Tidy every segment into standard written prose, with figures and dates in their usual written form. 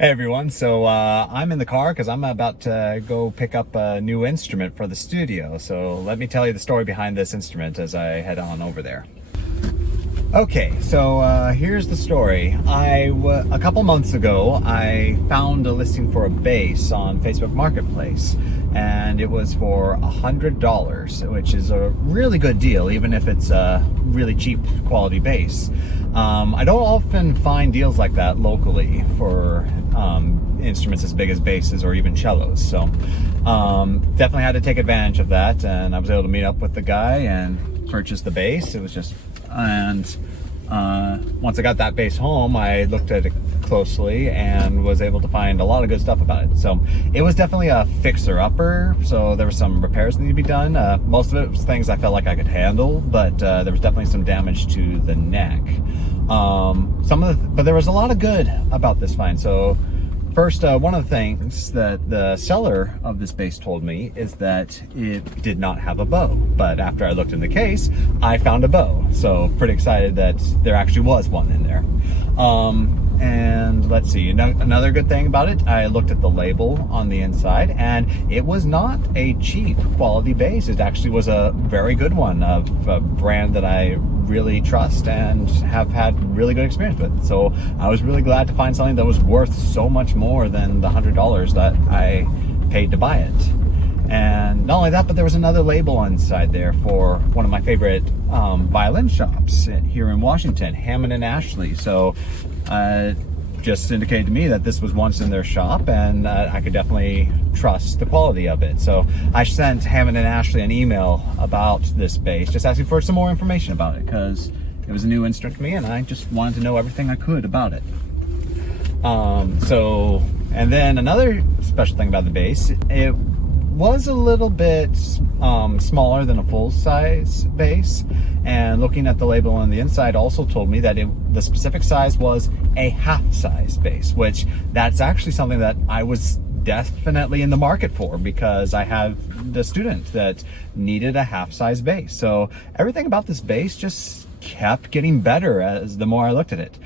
Hey everyone, so I'm in the car because I'm about to go pick up a new instrument for the studio. So let me tell you the story behind this instrument as I head on over there. Okay, so here's the story. A couple months ago, I found a listing for a bass on Facebook Marketplace, and it was for $100, which is a really good deal, even if it's a really cheap quality bass. I don't often find deals like that locally for instruments as big as basses or even cellos, so definitely had to take advantage of that, and I was able to meet up with the guy and purchase the bass. It was just once I got that bass home, I looked at it closely and was able to find a lot of good stuff about it. So it was definitely a fixer-upper, so there were some repairs that need to be done. Most of it was things I felt like I could handle, but there was definitely some damage to the neck. But there was a lot of good about this find. So first, one of the things that the seller of this bass told me is that it did not have a bow. But after I looked in the case, I found a bow. So pretty excited that there actually was one in there. And let's see, another good thing about it, I looked at the label on the inside, and it was not a cheap quality bass. It actually was a very good one of a brand that I really trust and have had really good experience with. So I was really glad to find something that was worth so much more than the $100 that I paid to buy it. And not only that, but there was another label inside there for one of my favorite violin shops here in Washington, Hammond and Ashley. So just indicated to me that this was once in their shop, and I could definitely trust the quality of it. So I sent Hammond and Ashley an email about this bass, just asking for some more information about it, because it was a new instrument to me and I just wanted to know everything I could about it. And then another special thing about the bass, it was a little bit smaller than a full-size bass, and looking at the label on the inside also told me that the specific size was a half-size bass, which that's actually something that I was definitely in the market for, because I have the student that needed a half-size bass. So everything about this bass just kept getting better as the more I looked at it.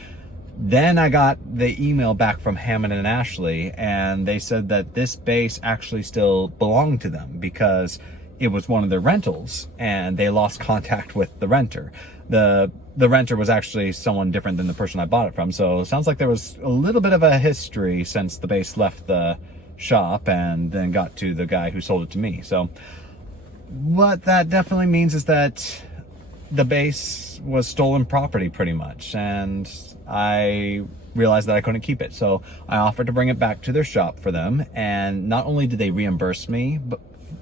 Then I got the email back from Hammond and Ashley, and they said that this bass actually still belonged to them because it was one of their rentals and they lost contact with the renter. The renter was actually someone different than the person I bought it from. So it sounds like there was a little bit of a history since the bass left the shop and then got to the guy who sold it to me. So what that definitely means is that the bass was stolen property pretty much, and I realized that I couldn't keep it. So I offered to bring it back to their shop for them, and not only did they reimburse me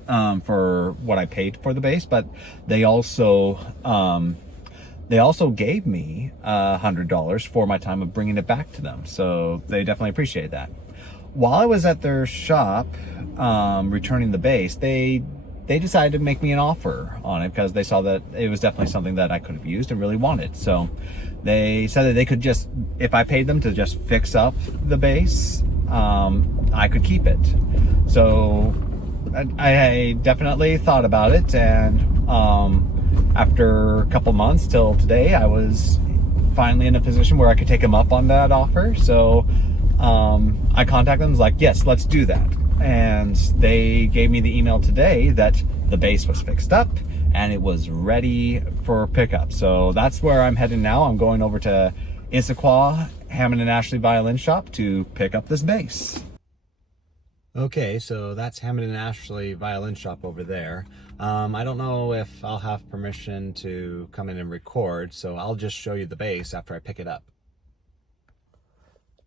for what I paid for the bass, but they also gave me $100 for my time of bringing it back to them. So they definitely appreciated that. While I was at their shop returning the bass, they decided to make me an offer on it because they saw that it was definitely something that I could have used and really wanted. So they said that they could just, if I paid them to just fix up the bass, I could keep it. So I definitely thought about it, and after a couple months till today, I was finally in a position where I could take them up on that offer. So I contacted them, was like, yes, let's do that. And they gave me the email today that the bass was fixed up and it was ready for pickup. So that's where I'm heading now. I'm going over to Issaquah Hammond and Ashley Violin Shop to pick up this bass. Okay, so that's Hammond and Ashley Violin Shop over there. I don't know if I'll have permission to come in and record, so I'll just show you the bass after I pick it up.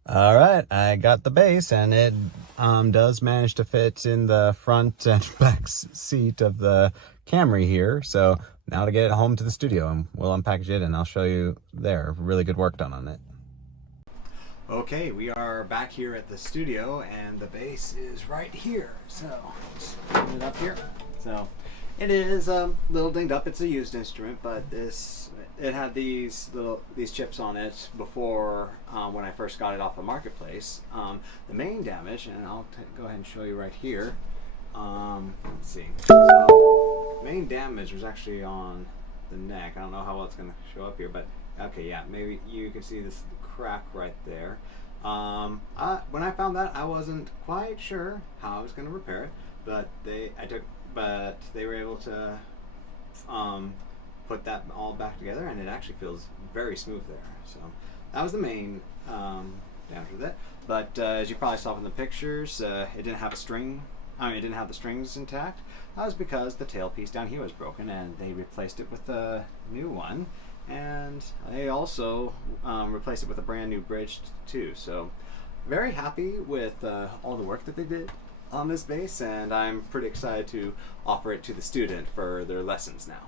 All right, I got the bass, and it does manage to fit in the front and back seat of the Camry here. So now to get it home to the studio, and we'll unpackage it and I'll show you there. Really good work done on it. Okay, we are back here at the studio, and the bass is right here. So let's put it up here. So it is a little dinged up. It's a used instrument, but it had these chips on it before when I first got it off the marketplace. The main damage, and I'll go ahead and show you right here. Let's see. So main damage was actually on the neck. I don't know how well it's going to show up here, but okay, yeah, maybe you can see this crack right there. When I found that, I wasn't quite sure how I was going to repair it, but they were able to put that all back together, and it actually feels very smooth there. So that was the main damage with it. But as you probably saw from the pictures, it didn't have a string. It didn't have the strings intact. That was because the tailpiece down here was broken, and they replaced it with a new one. And they also replaced it with a brand new bridge too. So very happy with all the work that they did on this bass, and I'm pretty excited to offer it to the student for their lessons now.